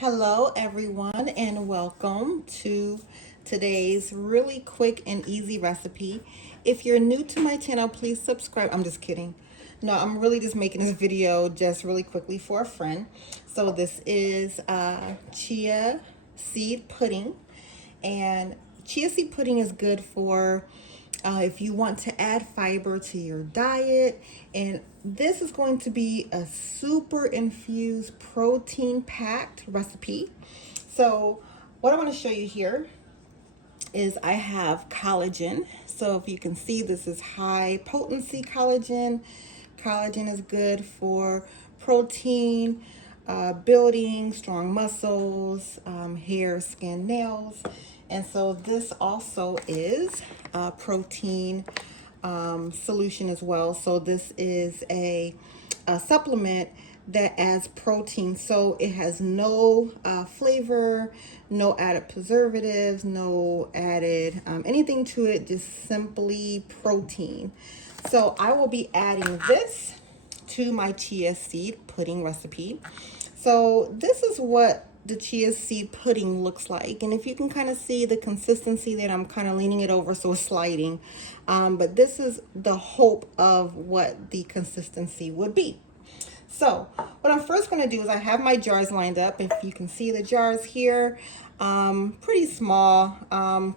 Hello, everyone, and welcome to today's really quick and easy recipe. If you're new to my channel, please subscribe. I'm just kidding. No, I'm really just making this video just really quickly for a friend. So this is chia seed pudding, and chia seed pudding is good for if you want to add fiber to your diet. And this is going to be a super infused protein packed recipe. So what I want to show you here is I have collagen. So if you can see, this is high potency collagen. Collagen is good for protein, building strong muscles, hair, skin, nails. And so this also is a protein solution as well. So this is a supplement that adds protein. So it has no flavor, no added preservatives, no added anything to it, just simply protein. So I will be adding this to my chia seed pudding recipe. So this is what the chia seed pudding looks like, and if you can kind of see the consistency that I'm kind of leaning it over so it's sliding, but this is the hope of what the consistency would be. So what I'm first going to do is I have my jars lined up. If you can see the jars here, pretty small,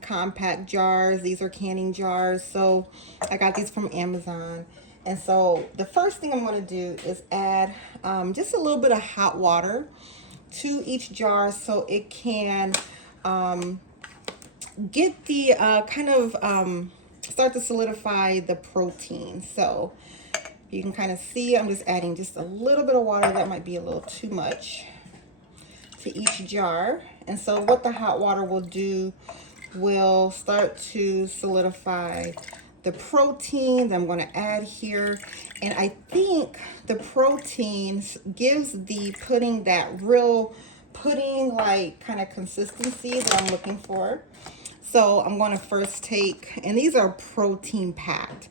compact jars. These are canning jars. So I got these from Amazon. And so the first thing I'm going to do is add just a little bit of hot water to each jar so it can get the start to solidify the protein. So you can kind of see I'm just adding just a little bit of water. That might be a little too much to each jar. And so what the hot water will do will start to solidify the protein that I'm going to add here. And I think the protein gives the pudding that real pudding like kind of consistency that I'm looking for. So I'm going to first take, and these are protein packed.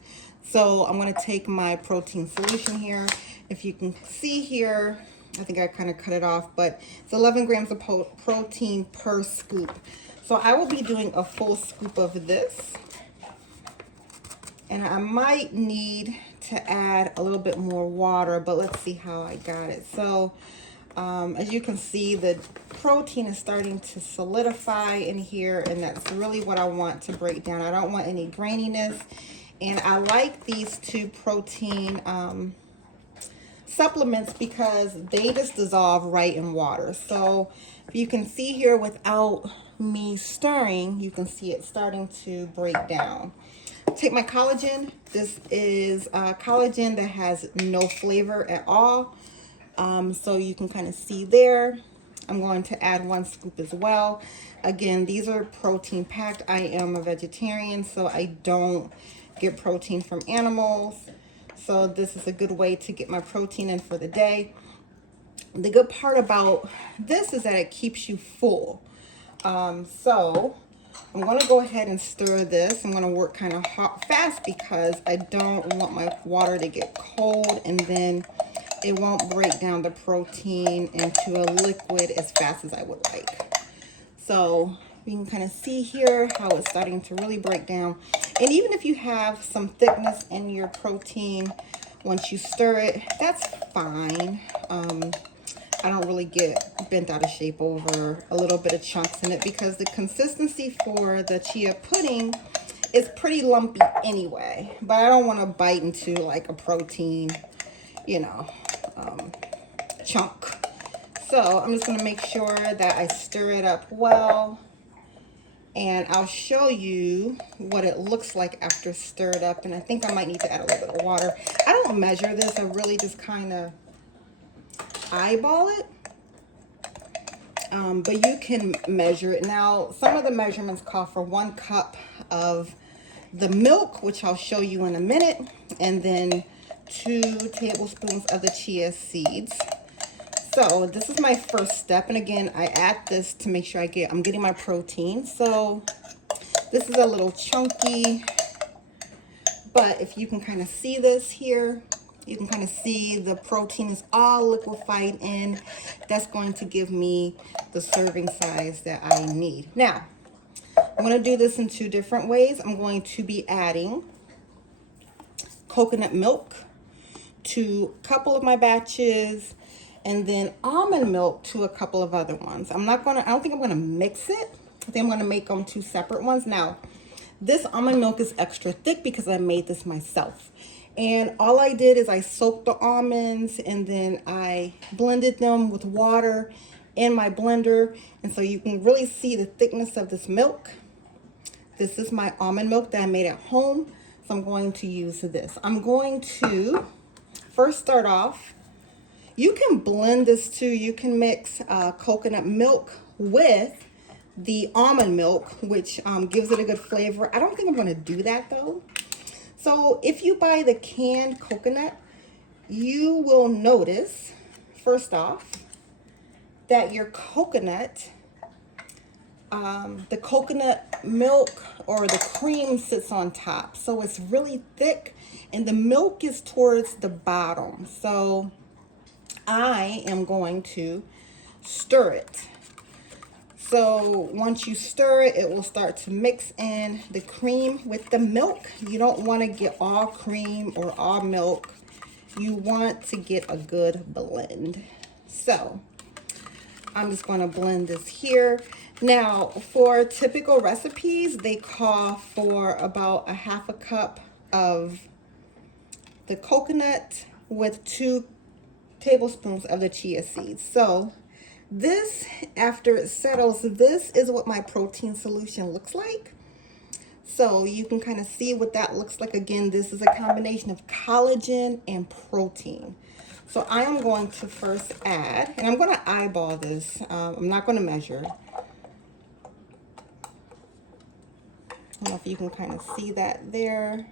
So I'm going to take my protein solution here. If you can see here, I think I kind of cut it off, but it's 11 grams of protein per scoop. So I will be doing a full scoop of this. And I might need to add a little bit more water, but let's see how I got it. So as you can see, the protein is starting to solidify in here, and that's really what I want to break down. I don't want any graininess. And I like these two protein supplements because they just dissolve right in water. So if you can see here without me stirring, you can see it starting to break down. Take my collagen. This is collagen that has no flavor at all. So you can kind of see there. I'm going to add 1 scoop as well. Again, these are protein packed. I am a vegetarian, so I don't get protein from animals. So this is a good way to get my protein in for the day. The good part about this is that it keeps you full. So I'm going to go ahead and stir this. I'm going to work kind of fast because I don't want my water to get cold, and then it won't break down the protein into a liquid as fast as I would like. So you can kind of see here how it's starting to really break down. And even if you have some thickness in your protein, once you stir it, that's fine. I don't really get bent out of shape over a little bit of chunks in it because the consistency for the chia pudding is pretty lumpy anyway. But I don't want to bite into like a protein, chunk. So I'm just going to make sure that I stir it up well. And I'll show you what it looks like after stirred up. And I think I might need to add a little bit of water. I don't measure this. I really just kind of eyeball it. But you can measure it. Now, some of the measurements call for 1 cup of the milk, which I'll show you in a minute. And then 2 tablespoons of the chia seeds. So this is my first step, and again, I add this to make sure I'm getting my protein. So this is a little chunky, but if you can kind of see this here, You can kind of see the protein is all liquefied in. That's going to give me the serving size that I need. Now, I'm going to do this in two different ways. I'm going to be adding coconut milk to a couple of my batches, and then almond milk to a couple of other ones. I don't think I'm gonna mix it. I think I'm gonna make them two separate ones. Now, this almond milk is extra thick because I made this myself. And all I did is I soaked the almonds and then I blended them with water in my blender. And so you can really see the thickness of this milk. This is my almond milk that I made at home. So I'm going to use this. I'm going to first start off, you can blend this too. You can mix coconut milk with the almond milk, which gives it a good flavor. I don't think I'm going to do that though. So if you buy the canned coconut, you will notice, first off, that your coconut, the coconut milk or the cream sits on top. So it's really thick and the milk is towards the bottom. So I am going to stir it. So once you stir it, it will start to mix in the cream with the milk. You don't want to get all cream or all milk. You want to get a good blend. So I'm just going to blend this here. Now, for typical recipes, they call for about a half a cup of the coconut with 2 tablespoons of the chia seeds. So this, after it settles, this is what my protein solution looks like. So you can kind of see what that looks like. Again, this is a combination of collagen and protein. So I am going to first add, and I'm going to eyeball this. I'm not going to measure. I don't know if you can kind of see that there.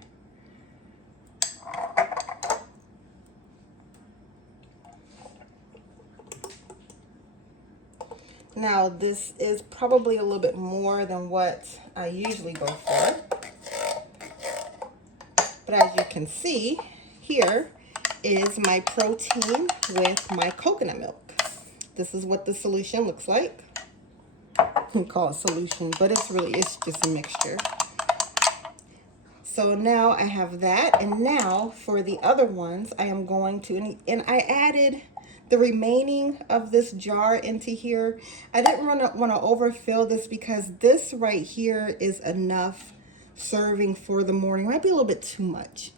Now, this is probably a little bit more than what I usually go for. But as you can see, here is my protein with my coconut milk. This is what the solution looks like. You can call it solution, but it's just a mixture. So now I have that, and now for the other ones, I am going to, and I added the remaining of this jar into here. I didn't want to overfill this because this right here is enough serving for the morning. Might be a little bit too much.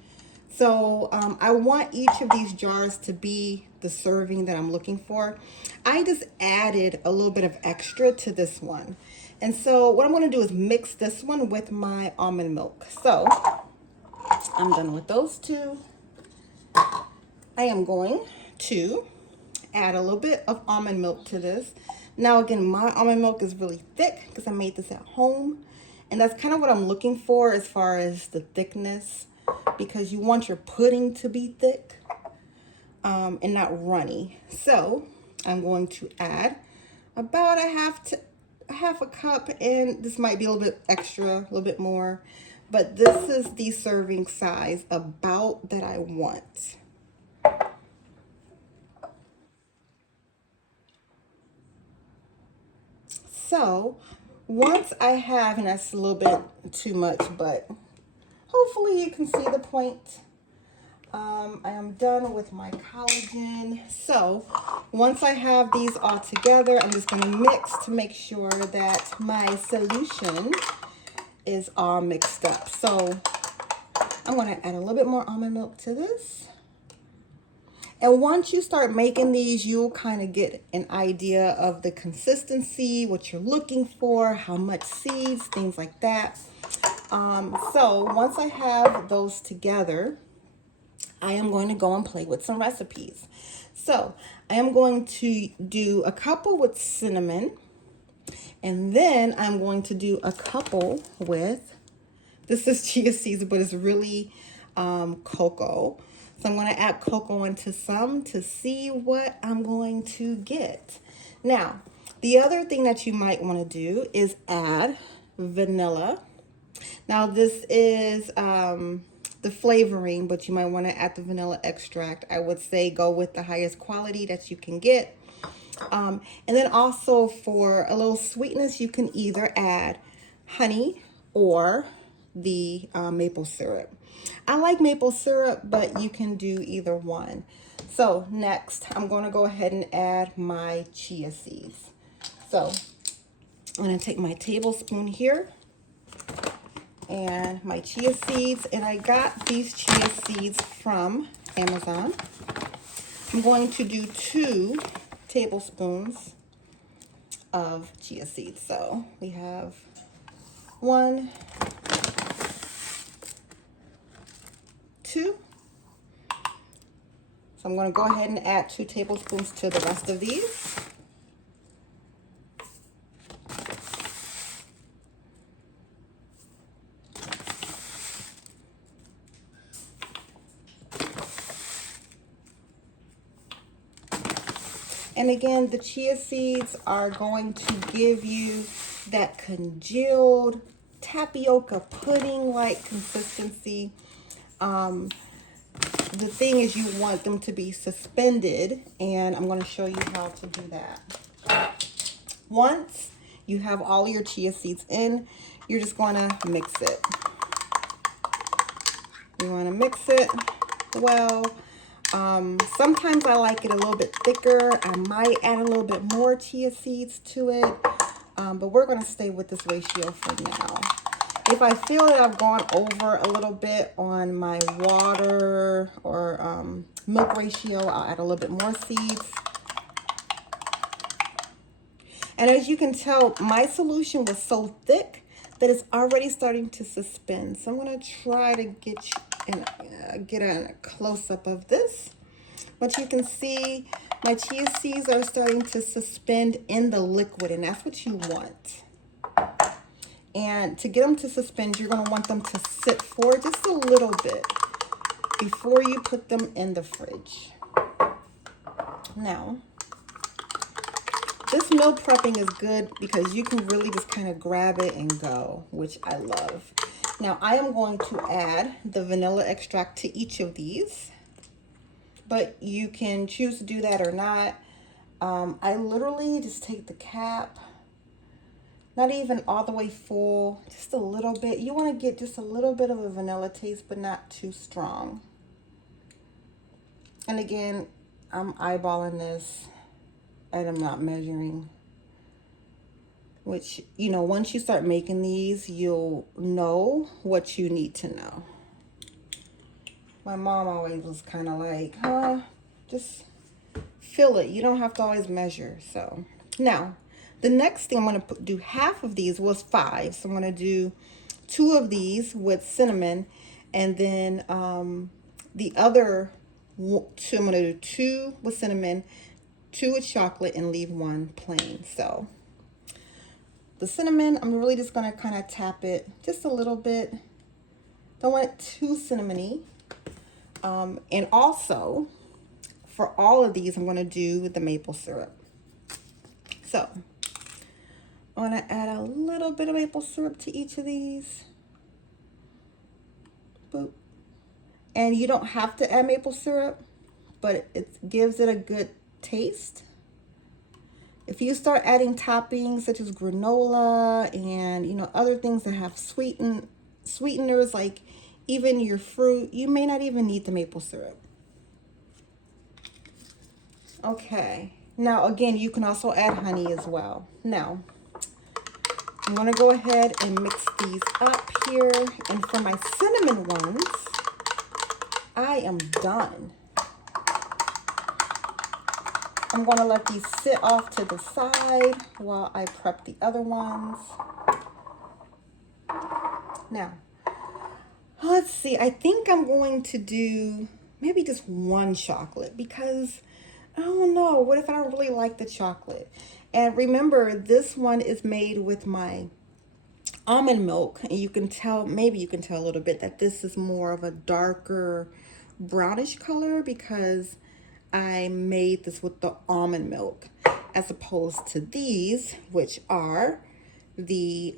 So I want each of these jars to be the serving that I'm looking for. I just added a little bit of extra to this one. And so what I'm going to do is mix this one with my almond milk. So I'm done with those two. I am going to add a little bit of almond milk to this. Now again, my almond milk is really thick because I made this at home. And that's kind of what I'm looking for as far as the thickness, because you want your pudding to be thick and not runny. So I'm going to add about a half a cup, and this might be a little bit extra, a little bit more, but this is the serving size about that I want. So once I have, and that's a little bit too much, but hopefully you can see the point. I am done with my collagen. So once I have these all together, I'm just going to mix to make sure that my solution is all mixed up. So I'm going to add a little bit more almond milk to this. And once you start making these, you'll kind of get an idea of the consistency, what you're looking for, how much seeds, things like that. So once I have those together, I am going to go and play with some recipes. So I am going to do a couple with cinnamon, and then I'm going to do a couple with, this is chia seeds, but it's really cocoa. So I'm going to add cocoa into some to see what I'm going to get. Now, the other thing that you might want to do is add vanilla. Now this is the flavoring, but you might want to add the vanilla extract. I would say go with the highest quality that you can get. And then also for a little sweetness, you can either add honey or the maple syrup. I like maple syrup, but you can do either one. So next, I'm going to go ahead and add my chia seeds. So I'm going to take my tablespoon here and my chia seeds, and I got these chia seeds from Amazon. I'm going to do 2 tablespoons of chia seeds. So we have 1, 2. So I'm going to go ahead and add 2 tablespoons to the rest of these. And again, the chia seeds are going to give you that congealed tapioca pudding-like consistency. The thing is, you want them to be suspended, and I'm going to show you how to do that. Once you have all your chia seeds in, you're just going to mix it. You want to mix it well. Sometimes I like it a little bit thicker. I might add a little bit more chia seeds to it, but we're going to stay with this ratio for now. If I feel that I've gone over a little bit on my water or milk ratio, I'll add a little bit more seeds. And as you can tell, my solution was so thick that it's already starting to suspend. So I'm going to try to get a close-up of this. But you can see my chia seeds are starting to suspend in the liquid, and that's what you want. And to get them to suspend, you're going to want them to sit for just a little bit before you put them in the fridge. Now, this meal prepping is good because you can really just kind of grab it and go, which I love. Now, I am going to add the vanilla extract to each of these, but you can choose to do that or not. I literally just take the cap, not even all the way full, just a little bit. You want to get just a little bit of a vanilla taste, but not too strong. And again, I'm eyeballing this and I'm not measuring. Which, you know, once you start making these, you'll know what you need to know. My mom always was kind of like, just feel it. You don't have to always measure. So now, the next thing I'm going to do, half of these was 5. So I'm going to do 2 of these with cinnamon. And then the other 2, I'm going to do 2 with cinnamon, 2 with chocolate, and leave 1 plain. So the cinnamon, I'm really just going to kind of tap it just a little bit. Don't want it too cinnamony. And also, for all of these, I'm going to do the maple syrup. So I'm going to add a little bit of maple syrup to each of these. Boop. And you don't have to add maple syrup, but it gives it a good taste. If you start adding toppings such as granola and, you know, other things that have sweeteners, like even your fruit, you may not even need the maple syrup. Okay. Now, again, you can also add honey as well. Now, I'm going to go ahead and mix these up here. And for my cinnamon ones, I am done. I'm going to let these sit off to the side while I prep the other ones. Now, let's see. I think I'm going to do maybe just 1 chocolate because, I don't know, what if I don't really like the chocolate? And remember, this one is made with my almond milk. And you can tell, maybe you can tell a little bit that this is more of a darker brownish color because I made this with the almond milk as opposed to these, which are the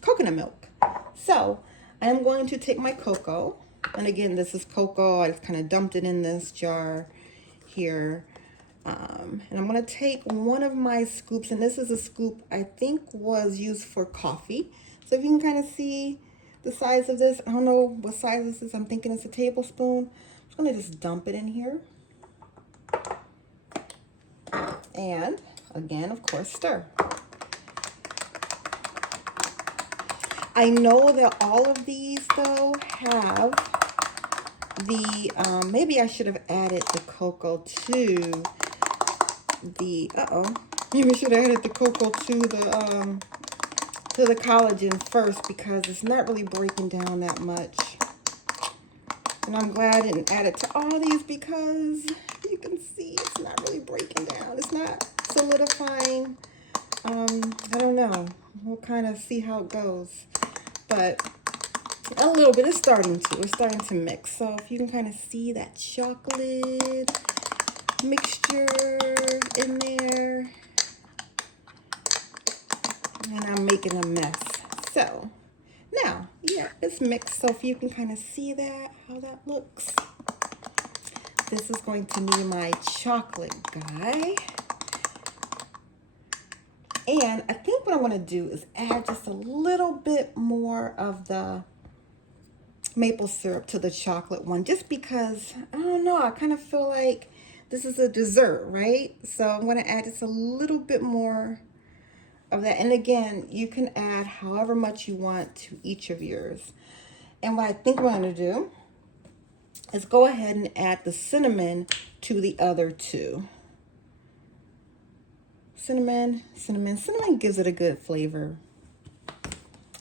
coconut milk. So I'm going to take my cocoa And again, this is cocoa. I just kind of dumped it in this jar here. And I'm going to take one of my scoops, and this is a scoop I think was used for coffee. So if you can kind of see the size of this, I don't know what size this is. I'm thinking it's a tablespoon. I'm just going to just dump it in here. And again, of course, stir. I know that all of these though have the, maybe I should have added the cocoa to the, maybe I should have added the cocoa to the collagen first, because it's not really breaking down that much. And I'm glad I didn't add it to all these, because you can see it's not really breaking down. It's not solidifying. I don't know. We'll kind of see how it goes. But a little bit, it's starting to mix. So if you can kind of see that chocolate mixture in there. And I'm making a mess. So now, yeah, it's mixed. So if you can kind of see that, how that looks. This is going to be my chocolate guy. And I think what I want to do is add just a little bit more of the maple syrup to the chocolate one, just because, I don't know, I kind of feel like this is a dessert, right? So I'm going to add just a little bit more of that. And again, you can add however much you want to each of yours. And what I think I'm going to do is go ahead and add the cinnamon to the other two. Cinnamon gives it a good flavor.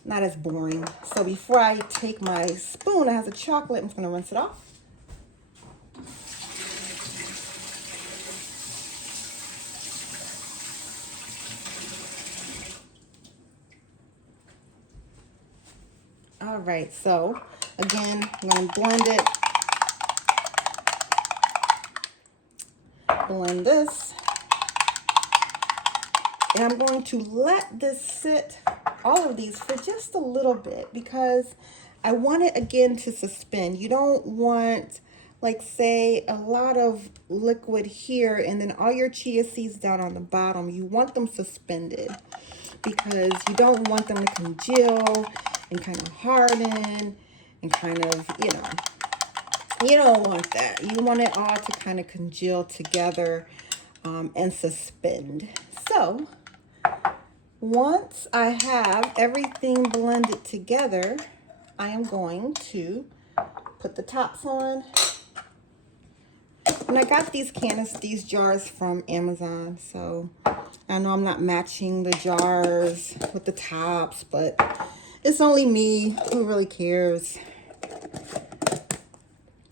Not as boring. So before I take my spoon that has a chocolate, I'm just going to rinse it off. All right, so again, I'm going to blend it. Blend this. And I'm going to let this sit, all of these, for just a little bit, because I want it again to suspend. You don't want, like, say, a lot of liquid here and then all your chia seeds down on the bottom. You want them suspended, because you don't want them to congeal and kind of harden and kind of, you don't want that. You want it all to kind of congeal together and suspend. So once I have everything blended together, I am going to put the tops on. And I got these jars from Amazon, so I know I'm not matching the jars with the tops, but it's only me. Who really cares?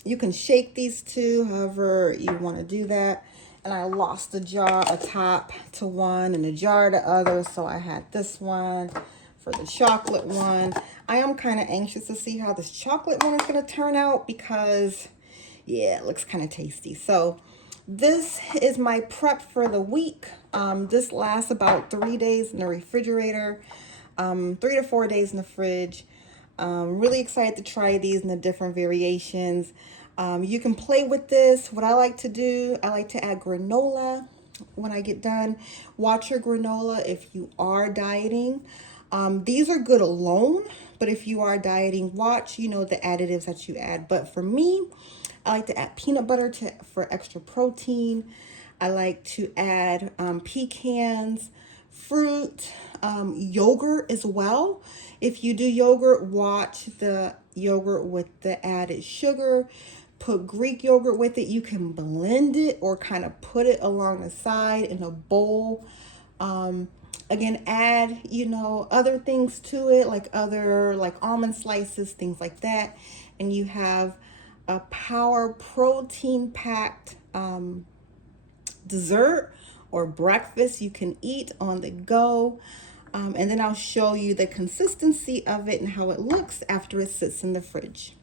You can shake these two however you want to do that. And I lost a top to one and a jar to other, so I had this one for the chocolate one. I am kind of anxious to see how this chocolate one is going to turn out, because yeah, it looks kind of tasty. So this is my prep for the week. This lasts about 3 days in the refrigerator, 3 to 4 days in the fridge. Really excited to try these in the different variations. You can play with this. What I like to do, I like to add granola when I get done. Watch your granola if you are dieting. These are good alone, but if you are dieting, watch, the additives that you add. But for me, I like to add peanut butter for extra protein. I like to add pecans, fruit, yogurt as well. If you do yogurt, watch the yogurt with the added sugar. Put Greek yogurt with it. You can blend it or kind of put it along the side in a bowl. Again, add, other things to it, like almond slices, things like that. And you have a power protein packed dessert or breakfast you can eat on the go. And then I'll show you the consistency of it and how it looks after it sits in the fridge.